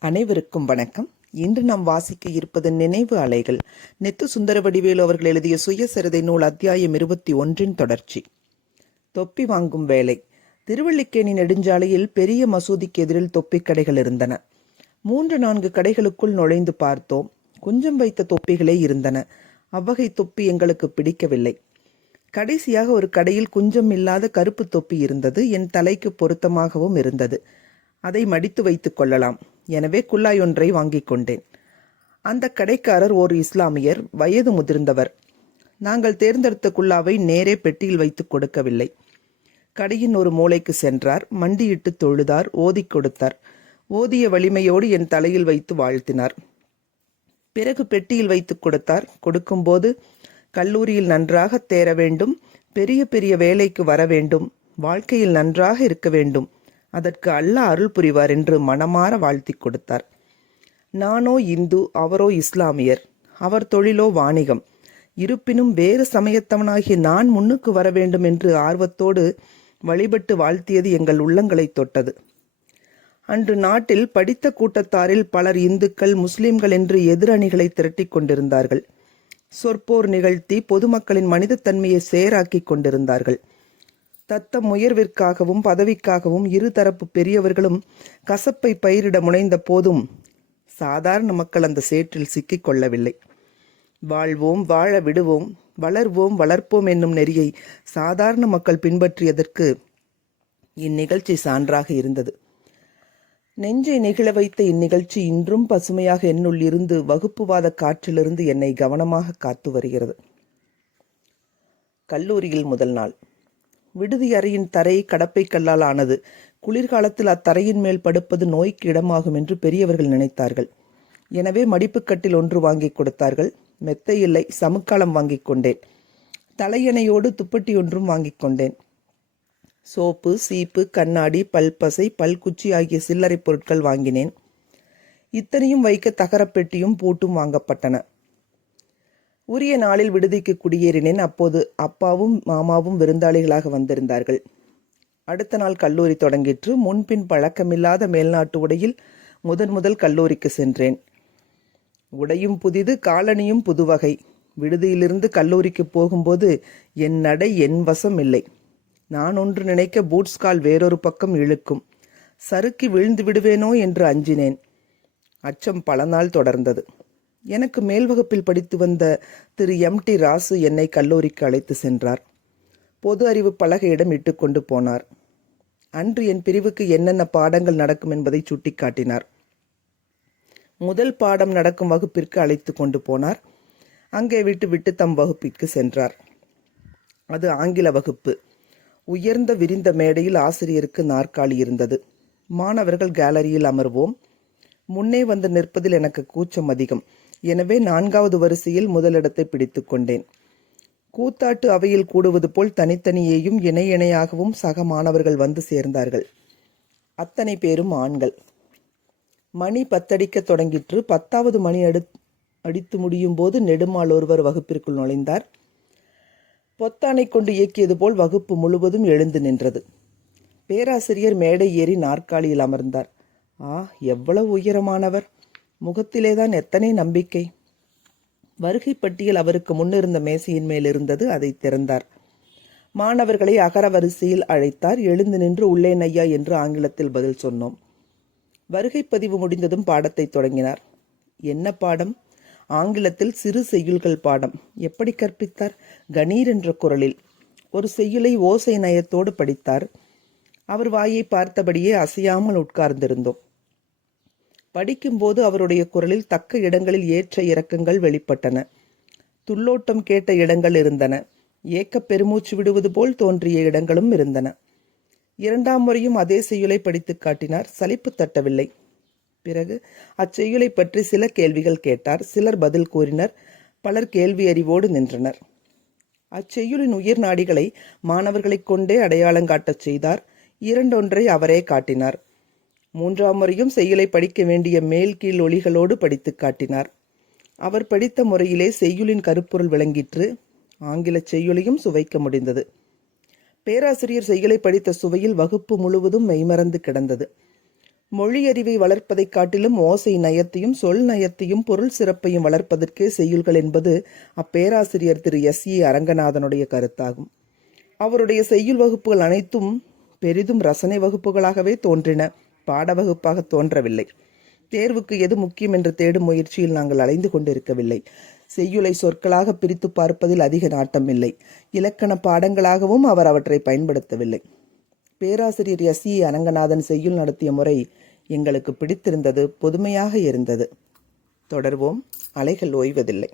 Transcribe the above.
அனைவருக்கும் வணக்கம். இன்று நாம் வாசிக்க இருப்பது நினைவு அலைகள். நெத்து சுந்தர வடிவேலு அவர்கள் எழுதிய சுயசரிதை நூல் அத்தியாயம் இருபத்தி ஒன்றின் தொடர்ச்சி. தொப்பி வாங்கும் வேலை. திருவள்ளிக்கேணி நெடுஞ்சாலையில் பெரிய மசூதிக்கு எதிரில் தொப்பி கடைகள் இருந்தன. மூன்று நான்கு கடைகளுக்குள் நுழைந்து பார்த்தோம். குஞ்சம் வைத்த தொப்பிகளே இருந்தன. அவ்வகை தொப்பி எங்களுக்கு பிடிக்கவில்லை. கடைசியாக ஒரு கடையில் குஞ்சம் இல்லாத கருப்பு தொப்பி இருந்தது. என் தலைக்கு பொருத்தமாகவும் இருந்தது. அதை மடித்து வைத்துக் கொள்ளலாம். எனவே குல்லாய் ஒன்றை வாங்கிக் கொண்டேன். அந்த கடைக்காரர் ஓர் இஸ்லாமியர் வயது முதிர்ந்தவர். நாங்கள் தேர்ந்தெடுத்த குல்லாவை நேரே பெட்டியில் வைத்துக் கொடுக்கவில்லை. கடையின் ஒரு மூலைக்கு சென்றார் மண்டியிட்டு தொழுதார் ஓதிக் கொடுத்தார். ஓதிய வலிமையோடு என் தலையில் வைத்து வாழ்த்தினார். பிறகு பெட்டியில் வைத்துக் கொடுத்தார். கொடுக்கும்போது கல்லூரியில் நன்றாக தேர வேண்டும் பெரிய பெரிய வேலைக்கு வர வேண்டும் வாழ்க்கையில் நன்றாக இருக்க வேண்டும் அதற்கு அல்லாஹ் அருள் புரிவார் என்று மனமாற வாழ்த்தி கொடுத்தார். நானோ இந்து அவரோ இஸ்லாமியர் அவர் தொழிலோ வாணிகம். இருப்பினும் வேறு சமயத்தவனாகி நான் முன்னுக்கு வர வேண்டும் என்று ஆர்வத்தோடு வழிபட்டு வாழ்த்தியது எங்கள் உள்ளங்களை தொட்டது. அன்று நாட்டில் படித்த கூட்டத்தாரில் பலர் இந்துக்கள் முஸ்லிம்கள் என்று எதிரணிகளை திரட்டிக் கொண்டிருந்தார்கள். சொற்போர் நிகழ்த்தி பொதுமக்களின் மனிதத்தன்மையை சேராக்கிக் கொண்டிருந்தார்கள். தத்தம் உயர்விற்காகவும் பதவிக்காகவும் இருதரப்பு பெரியவர்களும் கசப்பை பயிரிட முனைந்த போதும் சாதாரண மக்கள் அந்த சேற்றில் சிக்கிக் கொள்ளவில்லை. வாழ்வோம் வாழ விடுவோம் வளர்வோம் வளர்ப்போம் என்னும் நெறியை சாதாரண மக்கள் பின்பற்றியதற்கு இந்நிகழ்ச்சி சான்றாக இருந்தது. நெஞ்சை நெகிழ வைத்த இந்நிகழ்ச்சி இன்றும் பசுமையாக என்னுள் இருந்து வகுப்புவாத காற்றிலிருந்து என்னை கவனமாக காத்து வருகிறது. கல்லூரியில் முதல் நாள். விடுதி அறையின் தரை கடப்பை கல்லால் ஆனது. குளிர்காலத்தில் அத்தரையின் மேல் படுப்பது நோய்க்கு இடமாகும் என்று பெரியவர்கள் நினைத்தார்கள். எனவே மடிப்புக்கட்டில் ஒன்று வாங்கி கொடுத்தார்கள். மெத்தை இல்லை சமுக்காலம் வாங்கிக் கொண்டேன். தலையணையோடு துப்பட்டி ஒன்றும் வாங்கிக் கொண்டேன். சோப்பு சீப்பு கண்ணாடி பல்பசை பல்குச்சி ஆகிய சில்லறை பொருட்கள் வாங்கினேன். இத்தனையும் வைக்க தகரப்பெட்டியும் பூட்டும் வாங்கப்பட்டன. உரிய நாளில் விடுதிக்கு குடியேறினேன். அப்போது அப்பாவும் மாமாவும் விருந்தாளிகளாக வந்திருந்தார்கள். அடுத்த நாள் கல்லூரி தொடங்கிற்று. முன்பின் பழக்கமில்லாத மேல்நாட்டு உடையில் முதன் முதல் கல்லூரிக்கு சென்றேன். உடையும் புதிது காலணியும் புதுவகை. விடுதியிலிருந்து கல்லூரிக்கு போகும்போது என் நடை என் வசம் இல்லை. நான் ஒன்று நினைக்க பூட்ஸ் கால் வேறொரு பக்கம் இழுக்கும். சறுக்கி விழுந்து விடுவேனோ என்று அஞ்சினேன். அச்சம் பல நாள் தொடர்ந்தது. எனக்கு மேல் வகுப்பில் படித்து வந்த திரு எம் டி ராசு என்னை கல்லூரிக்கு அழைத்து சென்றார். பொது அறிவு பலகையிடம் இட்டுக்கொண்டு போனார். அன்று என் பிரிவுக்கு என்னென்ன பாடங்கள் நடக்கும் என்பதை சுட்டிக்காட்டினார். முதல் பாடம் நடக்கும் வகுப்பிற்கு அழைத்து கொண்டு போனார். அங்கே விட்டு விட்டு தம் வகுப்பிற்கு சென்றார். அது ஆங்கில வகுப்பு. உயர்ந்த விரிந்த மேடையில் ஆசிரியருக்கு நாற்காலி இருந்தது. மாணவர்கள் கேலரியில் அமர்வோம். முன்னே வந்து நிற்பதில் எனக்கு கூச்சம் அதிகம். எனவே நான்காவது வரிசையில் முதலிடத்தை பிடித்து கொண்டேன். கூத்தாட்டு அவையில் கூடுவது போல் தனித்தனியேயும் இணை இணையாகவும் சக மாணவர்கள் வந்து சேர்ந்தார்கள். அத்தனை பேரும் ஆண்கள். மணி பத்தடிக்க தொடங்கிற்று. பத்தாவது மணி அடு அடித்து முடியும் போது நெடுமாள் ஒருவர் வகுப்பிற்குள் நுழைந்தார். பொத்தானை கொண்டு இயக்கியது போல் வகுப்பு முழுவதும் எழுந்து நின்றது. பேராசிரியர் மேடை ஏறி நாற்காலியில் அமர்ந்தார். ஆ எவ்வளவு உயரமானவர்! முகத்திலேதான் எத்தனை நம்பிக்கை. வருகை பட்டியல் அவருக்கு முன்னிருந்த மேசையின் மேல் இருந்தது அதை திறந்தார். மாணவர்களை அகர வரிசையில் அழைத்தார். எழுந்து நின்று உள்ளே ஐயா என்று ஆங்கிலத்தில் பதில் சொன்னோம். வருகை பதிவு முடிந்ததும் பாடத்தை தொடங்கினார். என்ன பாடம்? ஆங்கிலத்தில் சிறு செய்யுள்கள் பாடம். எப்படி கற்பித்தார்? கணீர் என்ற குரலில். ஒரு செய்யுளை ஓசை நயத்தோடு படித்தார். அவர் வாயை பார்த்தபடியே அசையாமல் உட்கார்ந்திருந்தோம். படிக்கும்போது அவருடைய குரலில் தக்க இடங்களில் ஏற்ற இறக்கங்கள் வெளிப்பட்டன. துள்ளோட்டம் கேட்ட இடங்கள் இருந்தன. ஏக்க பெருமூச்சு விடுவது போல் தோன்றிய இடங்களும் இருந்தன. இரண்டாம் முறையும் அதே செய்யுளை படித்து காட்டினார். சலிப்பு தட்டவில்லை. பிறகு அச்செய்யுளை பற்றி சில கேள்விகள் கேட்டார். சிலர் பதில் கூறினர். பலர் கேள்வி அறிவோடு நின்றனர். அச்செய்யுளின் உயிர் நாடிகளை மாணவர்களைக் கொண்டே அடையாளங்காட்டச் செய்தார். இரண்டொன்றை அவரே காட்டினார். மூன்றாம் முறையும் செய்யுளை படிக்க வேண்டிய மேல் கீழ் ஒளிகளோடு படித்து காட்டினார். அவர் படித்த முறையிலே செய்யுளின் கருப்பொருள் விளங்கிற்று. ஆங்கில செய்யுளையும் சுவைக்க முடிந்தது. பேராசிரியர் செய்யுளை படித்த சுவையில் வகுப்பு முழுவதும் மெய்மறந்து கிடந்தது. மொழியறிவை வளர்ப்பதைக் காட்டிலும் ஓசை நயத்தையும் சொல் நயத்தையும் பொருள் சிறப்பையும் வளர்ப்பதற்கே செய்யுள்கள் என்பது அப்பேராசிரியர் திரு. எஸ். ஏ. அரங்கநாதனுடைய கருத்தாகும். அவருடைய செய்யுள் வகுப்புகள் அனைத்தும் பெரிதும் ரசனை வகுப்புகளாகவே தோன்றின. பாட வகுப்பாக தோன்றவில்லை. தேர்வுக்கு எது முக்கியம் என்று தேடும் முயற்சியில் நாங்கள் அலைந்து கொண்டிருக்கவில்லை. செய்யுளை சொற்களாக பிரித்து பார்ப்பதில் அதிக நாட்டம் இல்லை. இலக்கண பாடங்களாகவும் அவர் அவற்றை பயன்படுத்தவில்லை. பேராசிரியர் எஸ். இ அரங்கநாதன் செய்யுள் நடத்திய முறை எங்களுக்கு பிடித்திருந்தது புதுமையாக இருந்தது. தொடர்வோம். அலைகள் ஓய்வதில்லை.